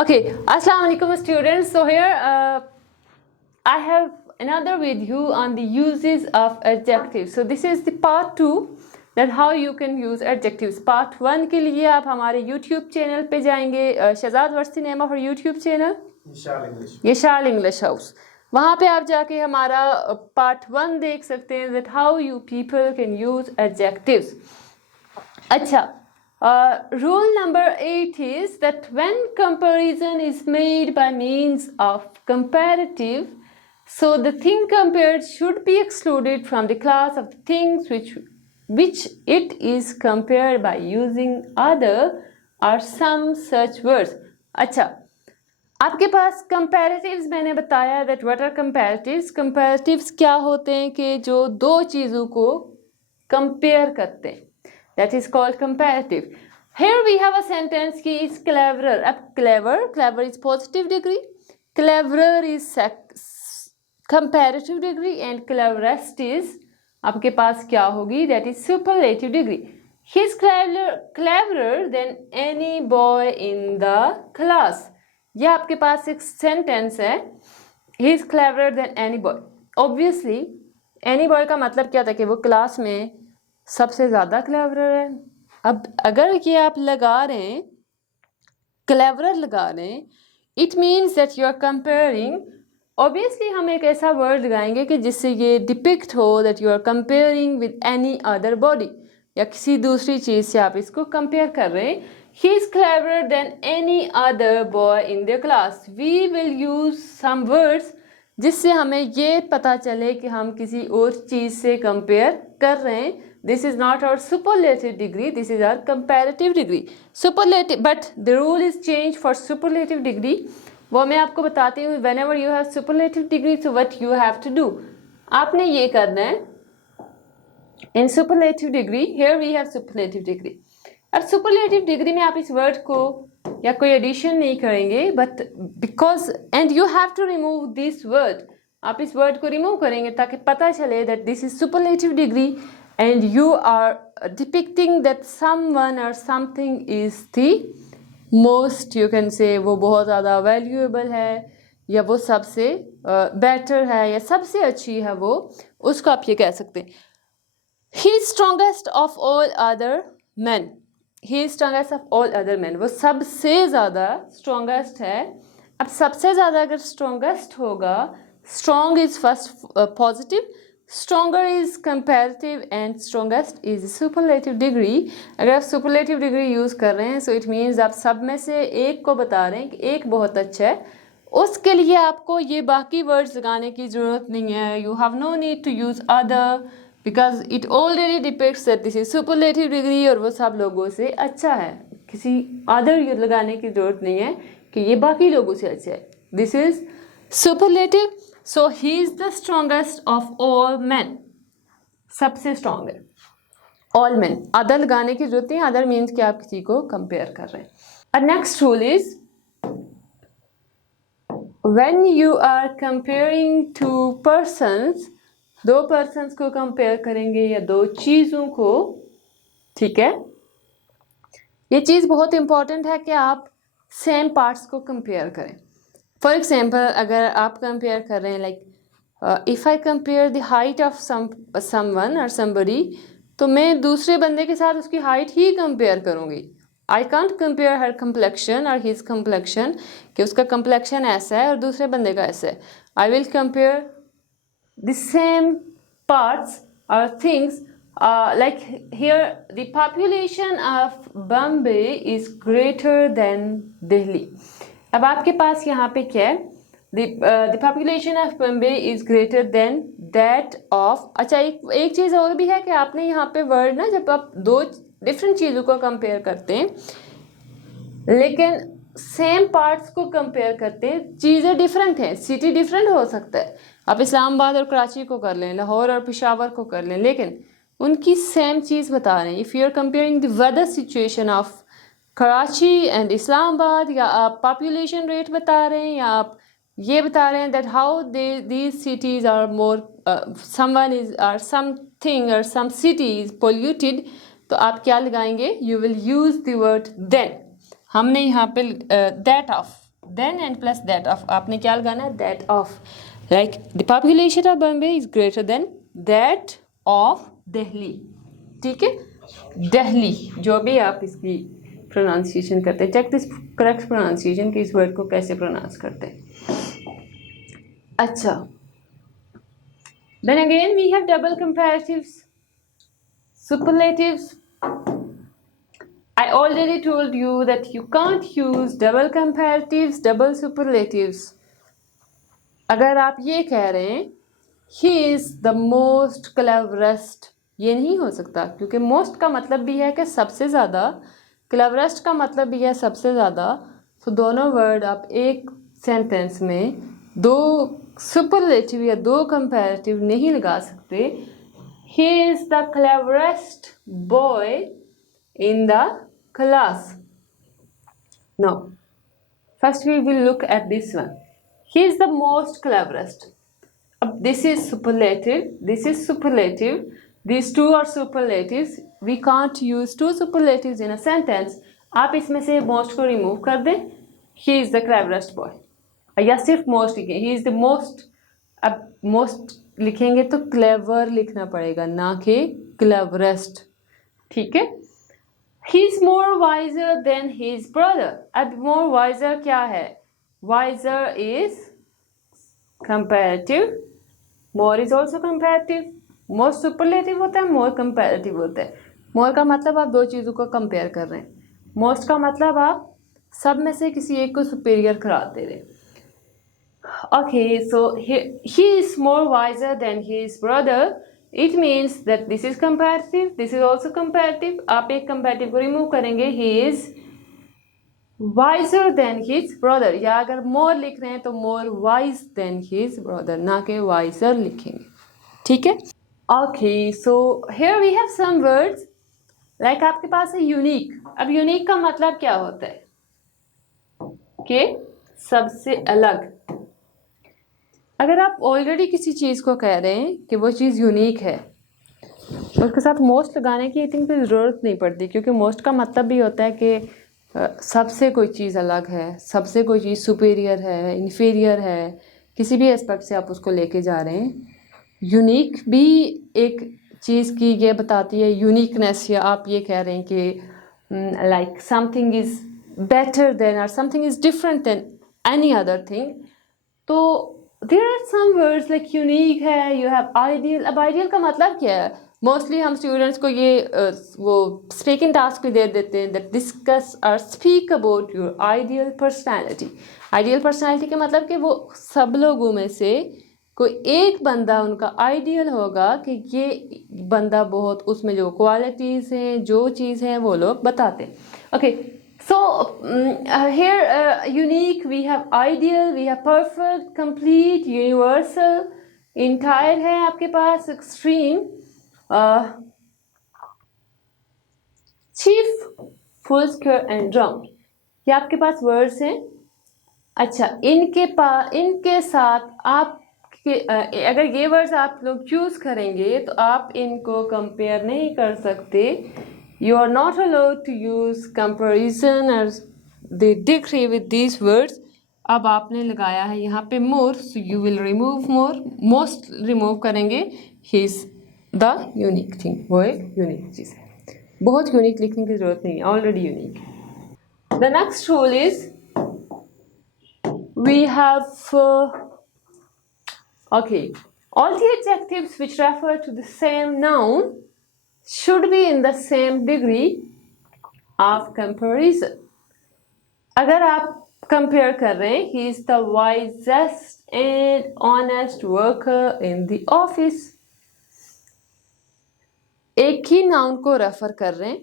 Okay, Assalamu alaikum students. So here I have another video on the uses of adjectives. So this is the part 2 that how you can use adjectives. Part 1 के लिए आप हमारे YouTube channel पे जाएंगे, Shahzad Warsi name of YouTube channel Yashal English House, वहाँ पे आप जाके हमारा पार्ट 1 देख सकते हैं that how you people can use adjectives. अच्छा, rule number 8 is that when comparison is made by means of comparative, so the thing compared should be excluded from the class of the things which it is compared by using other or some such words. अच्छा, आपके पास comparatives मैंने बताया that what are comparatives. Comparatives क्या होते हैं कि जो दो चीज़ों को compare करते हैं. That is called comparative. Here we have a sentence ki is cleverer. अब clever is positive degree, cleverer is comparative degree and cleverest is आपके पास क्या होगी, that is superlative degree. He is cleverer than any boy in the class. यह आपके पास एक sentence है, he is cleverer than any boy. Obviously any boy का मतलब क्या था कि वो क्लास में सबसे ज़्यादा क्लेवर है. अब अगर ये आप लगा रहे हैं, क्लेवर लगा रहे हैं, it means that you are comparing. Obviously हम एक ऐसा वर्ड लगाएंगे कि जिससे ये डिपिक्ट हो that you are comparing with any other body, या किसी दूसरी चीज़ से आप इसको कंपेयर कर रहे हैं. He is cleverer than any other boy in the class. We will use some words जिससे हमें ये पता चले कि हम किसी और चीज़ से कंपेयर कर रहे हैं. This is not our superlative degree, this is our comparative degree. Superlative, but the rule is changed for superlative degree. वो मैं आपको बताती हूँ. Whenever you have superlative degree, so what you have to do? आपने ये करना है. In superlative degree, here we have superlative degree. अब superlative degree में आप इस word को या कोई addition नहीं करेंगे, but because and you have to remove this word. आप इस word को remove करेंगे ताकि पता चले that this is superlative degree. And you are depicting that someone or something is the most, you can say वो बहुत ज़्यादा valuable है, या वो सबसे better है, या सबसे अच्छी है, वो उसको आप ये कह सकते हैं. He is strongest of all other men. He is strongest of all other men. वो सबसे ज़्यादा strongest है. अब सबसे ज़्यादा अगर strongest होगा, strong is first positive, stronger is comparative and strongest is superlative degree. अगर आप superlative degree यूज़ कर रहे हैं, so it means आप सब में से एक को बता रहे हैं कि एक बहुत अच्छा है. उसके लिए आपको ये बाकी words लगाने की ज़रूरत नहीं है. You have no need to use other because it already depicts that this is superlative degree और वो सब लोगों से अच्छा है. किसी other लगाने की ज़रूरत नहीं है कि ये बाकी लोगों से अच्छा है. This is superlative. So he is the strongest of all men. सबसे strong है. All men. Other लगाने की जरूरत नहीं. Other means कि आप किसी को compare कर रहे हैं. A next rule is when you are comparing two persons, दो persons को compare करेंगे या दो चीज़ों को, ठीक है, ये चीज़ बहुत important है कि आप same parts को compare करें. फॉर एग्जाम्पल अगर आप कंपेयर कर रहे हैं like if I compare the height of someone और समबडी, तो मैं दूसरे बंदे के साथ उसकी हाइट ही कंपेयर करूँगी. I can't compare her complexion और हिज कम्प्लेक्शन कि उसका कम्प्लेक्शन ऐसा है और दूसरे बंदे का ऐसा है. I will compare the same parts और things. Like here the population of Bombay is greater than Delhi. अब आपके पास यहाँ पे क्या है, the population of Bombay is greater than that of. अच्छा, एक चीज़ और भी है कि आपने यहाँ पे वर्ड ना, जब आप दो डिफरेंट चीज़ों को कंपेयर करते हैं लेकिन सेम पार्ट्स को कंपेयर करते हैं, चीज़ें डिफरेंट हैं, सिटी डिफरेंट हो सकता है. आप इस्लामाबाद और कराची को कर लें, लाहौर और पेशावर को कर लें, लेकिन उनकी सेम चीज़ बता रहे हैं. If you are comparing the weather situation of Karachi and Islamabad, या आप पॉपुलेशन रेट बता रहे हैं, या आप ये बता रहे हैं that how these cities are more someone is or something और सम सिटी इज पोल्यूटेड, तो आप क्या लगाएंगे, you will use the word than. हमने यहाँ पे that of than and plus that of, आपने क्या लगाना है, that of, like the population of Bombay is greater than that of Delhi, ठीक है, दिल्ली, जो भी आप इसकी प्रोनाउंसिएशन करते हैं, चेक दिस करेक्ट प्रोनाउंसिएशन कि इस वर्ड को कैसे प्रोनाउंस करते हैं। अच्छा, then again we have double comparatives, superlatives. I already told you that you can't use double comparatives, double superlatives. अगर आप ये कह रहे हैं he is the most cleverest, ये नहीं हो सकता, क्योंकि most का मतलब भी है कि सबसे ज़्यादा, cleverest का मतलब भी है सबसे ज़्यादा, तो दोनों वर्ड आप एक सेंटेंस में दो सुपरलेटिव या दो कंपैरेटिव नहीं लगा सकते। He is the cleverest boy in the class. No. First we will look at this one. He is the most cleverest. This is superlative. This is superlative. These two are superlatives. We can't use two superlatives in a sentence. आप इसमें से most को remove कर दें. He is the cleverest boy. या सिर्फ most लिखें, he is the most, अब most लिखेंगे तो clever लिखना पड़ेगा, ना कि cleverest, ठीक है। he is more wiser than his brother. अब more wiser क्या है, wiser is comparative, more is also comparative, more superlative होता है, more comparative होता है। more का मतलब आप दो चीज़ों को compare कर रहे हैं, most का मतलब आप सब में से किसी एक को superior करार दे रहे हैं। Okay, so he is more wiser than his brother. It means that this is comparative, this is also comparative. आप एक comparative को remove करेंगे, he is wiser than his brother, या अगर more लिख रहे हैं तो more wise than his brother, ना कि wiser लिखेंगे, ठीक है। Okay, so here we have some words, like आपके पास है unique। अब unique का मतलब क्या होता है कि सबसे अलग। अगर आप ऑलरेडी किसी चीज़ को कह रहे हैं कि वो चीज़ यूनिक है, उसके साथ मोस्ट लगाने की आई थिंक कोई ज़रूरत नहीं पड़ती, क्योंकि मोस्ट का मतलब भी होता है कि सबसे कोई चीज़ अलग है, सबसे कोई चीज़ सुपीरियर है, इन्फीरियर है, किसी भी एस्पेक्ट से आप उसको लेके जा रहे हैं। यूनिक भी एक चीज़ की ये बताती है यूनिकनेस, या आप ये कह रहे हैं कि like something is better than और something is different than any other thing. तो there are some words like unique है, you have ideal। अब ideal का मतलब क्या है, मोस्टली हम स्टूडेंट्स को ये वो स्पीकिंग टास्क भी दे देते हैं, that discuss or speak about your ideal personality। ideal personality का मतलब कि वो सब लोगों में से कोई एक बंदा उनका आइडियल होगा कि ये बंदा बहुत, उसमें जो क्वालिटीज़ हैं, जो चीज़ हैं, वो लोग बताते हैं। Okay, so here unique, we have ideal, we have perfect, complete, universal, entire है आपके पास, extreme, chief, full square and round, ये आपके पास words हैं। अच्छा, इनके साथ आप अगर ये वर्ड्स आप लोग चूज करेंगे तो आप इनको कंपेयर नहीं कर सकते। You are not allowed to use comparison or the degree with these words। अब आपने लगाया है यहाँ पे more, so you will remove more, most remove करेंगे, he is the unique thing, वो एक unique चीज़ है, बहुत unique लिखने की ज़रूरत नहीं है, already unique। The next rule is we have okay, all the adjectives which refer to the same noun should be in the same degree of comparison। अगर आप compare कर रहे हैं, he is the wisest and honest worker in the office, एक ही noun को refer कर रहे हैं,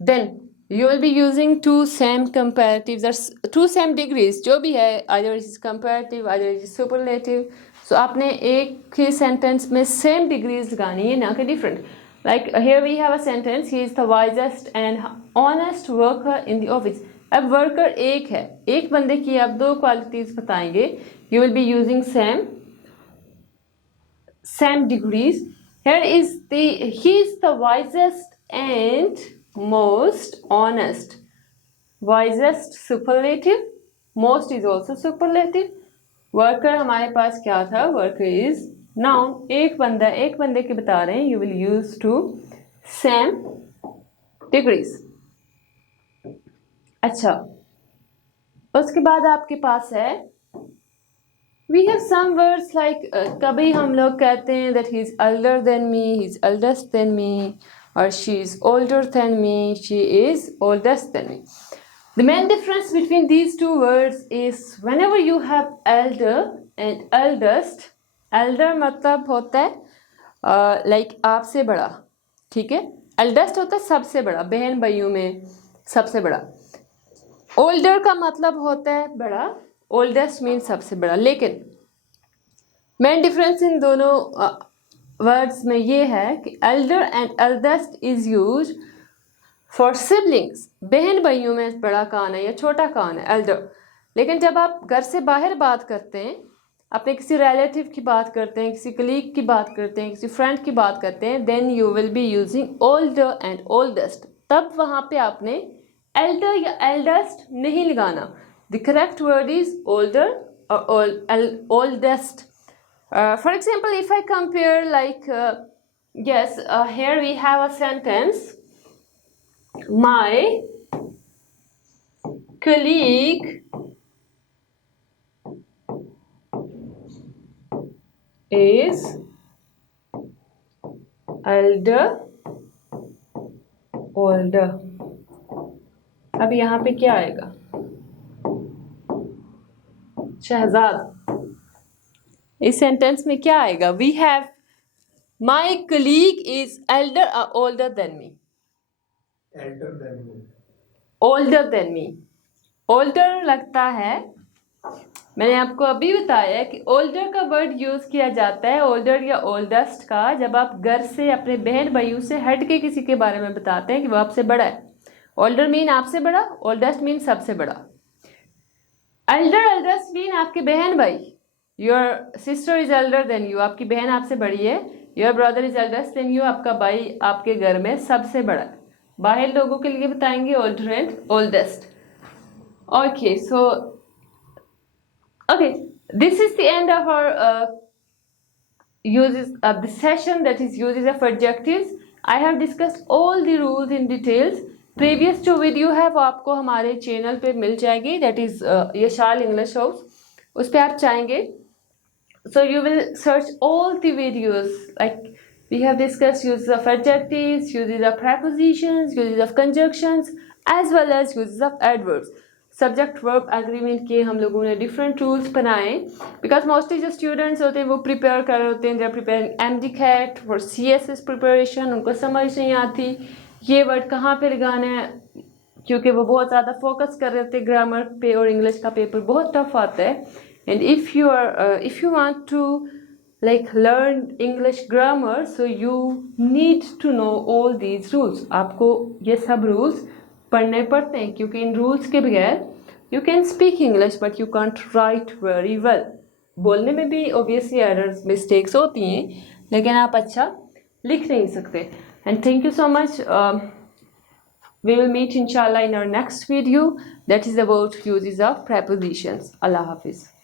then you will be using two same comparatives or two same degrees, जो भी है, either it is comparative, either it is superlative। so आपने एक ही sentence में same degrees लगानी है, ना कि different। like here we have a sentence, he is the wisest and honest worker in the office। अब worker एक है, एक बंदे की आप दो qualities बताएंगे, you will be using same degrees। here is he is the wisest and most honest, wisest superlative, most is also superlative. worker हमारे पास क्या था, worker is noun. एक बंदे के बता रहे हैं, you will use to same degrees. अच्छा, उसके बाद आपके पास है we have some words like कभी हम लोग कहते हैं that he is older than me, he is eldest than me, or she is older than me, she is oldest than me. The main difference between these two words is whenever you have elder and eldest, elder मतलब होता है like आपसे बड़ा, ठीक है. eldest होता है सबसे बड़ा, बहन भाइयों में सबसे बड़ा. older का मतलब होता है बड़ा, oldest मीन सबसे बड़ा. लेकिन मेन डिफरेंस इन दोनों वर्ड्स में ये है कि elder and eldest is used for siblings, बहन भाइयों में बड़ा कौन है या छोटा कौन है, एल्डर. लेकिन जब आप घर से बाहर बात करते हैं, अपने किसी रिलेटिव की बात करते हैं, किसी कलीग की बात करते हैं, किसी फ्रेंड की बात करते हैं, then you will be using older and oldest. तब वहाँ पे आपने एल्डर या एल्डेस्ट नहीं लगाना. The correct word is older और oldest. For example, if I compare like yes, here we have a sentence. My colleague is older. अब यहाँ पे क्या आएगा, शहजाद. इस सेंटेंस में क्या आएगा, we have my colleague is elder or older than me. older than me. older लगता है, मैंने आपको अभी बताया कि older का वर्ड यूज किया जाता है older या oldest का जब आप घर से अपने बहन भाइयों से हट के किसी के बारे में बताते हैं कि वो आपसे बड़ा है. older मीन आपसे बड़ा, oldest मीन सबसे बड़ा. elder eldest मीन आपके बहन भाई. your sister is elder than you, आपकी बहन आपसे बड़ी है. your brother is eldest than you, आपका भाई आपके घर में सबसे बड़ा है. बाहर लोगों के लिए बताएंगे older and oldest. Okay, so okay, this is the end of our uses of the session, that is uses of adjectives. I have discussed all the rules in details. Previous जो वीडियो है वो आपको हमारे channel पे मिल जाएगी, that is यशाल English house. उस पर आप चाहेंगे, so you will search all the videos. Like we have discussed uses of adjectives, uses of prepositions, uses of conjunctions, as well as uses of adverbs. Subject verb agreement के हम लोगों ने different rules बनाए, because mostly जो students होते हैं वो prepare कर रहे होते हैं, जब preparing MD-CAT for CSS preparation, उनको समझ नहीं आती ये वर्ड कहाँ पे लगाना है, क्योंकि वो बहुत ज़्यादा फोकस कर रहे होते हैं ग्रामर पे, और इंग्लिश का पेपर बहुत टफ आता है. And if you want to like learn English grammar, so you need to know all these rules. आपको ये सब rules पढ़ने पड़ते हैं, क्योंकि इन rules के बगैर you can speak English but you can't write very well. बोलने में भी obviously errors, mistakes होती हैं, लेकिन आप अच्छा लिख नहीं सकते. And thank you so much. We will meet inshallah in our next video, that is about uses of prepositions. Allah Hafiz.